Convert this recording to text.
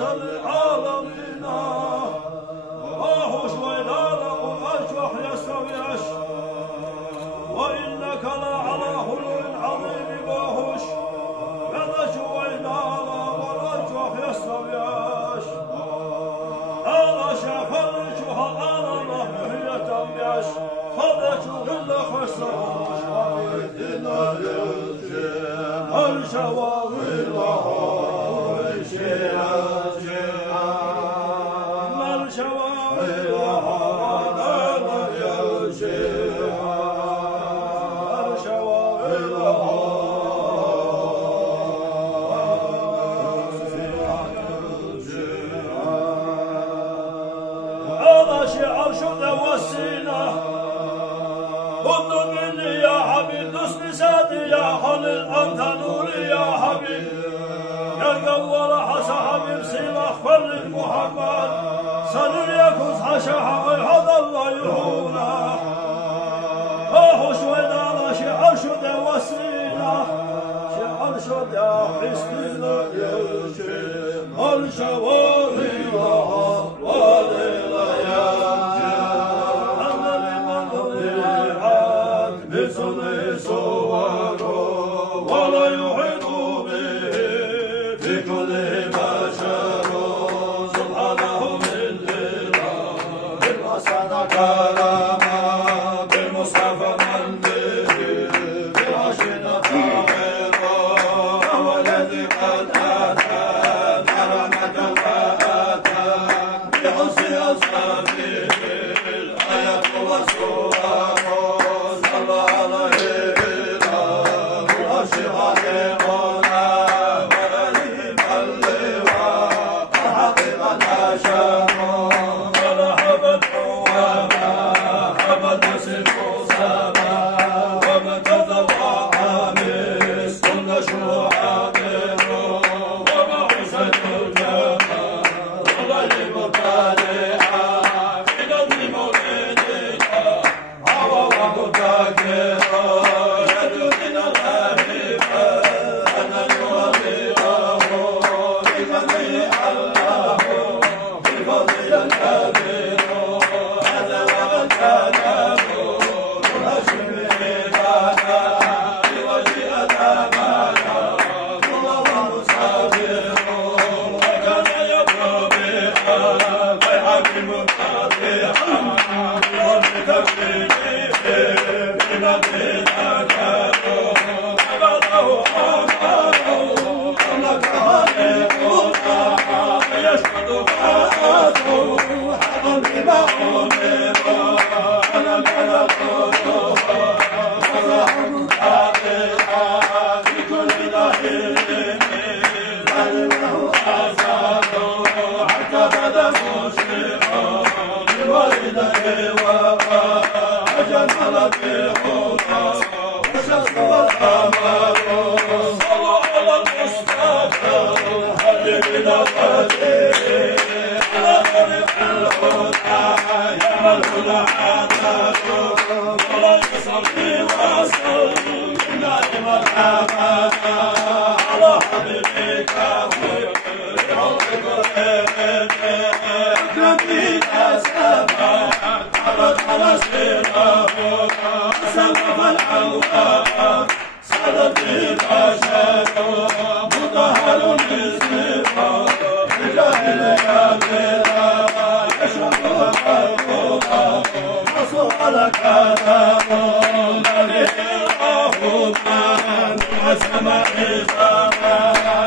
رحمة للعالمين واهش ويلالا وأجوح يستويش وإنك لعلى خلق عظيم واهش يدش ويلالا والأجوح يستويش أنا شافرجها أنا نهي تنبيش خدشوا إلا خسروش وإذنا يلجي الشواغي لها يا خليل أنت نوري يا حبيب يا القوار حسا حبيب سيما فرد محمد سنر يكوز حشا حبيب هذا الله يهونا أهوش وينانا شي عرشد وسينا شي عرشد يا حسننا يلشي الشواري لها وليلا يلجي أنا لمن ضيعت بسني صور ولا يحيط به في كل بشر سبحانه من إله بالمصطفى كرامة بالمصطفى من به براشد طاهرا هو الذي قد أتى كرامة وأتى بحسن أصحابه الآيات والسورة صلى عليه على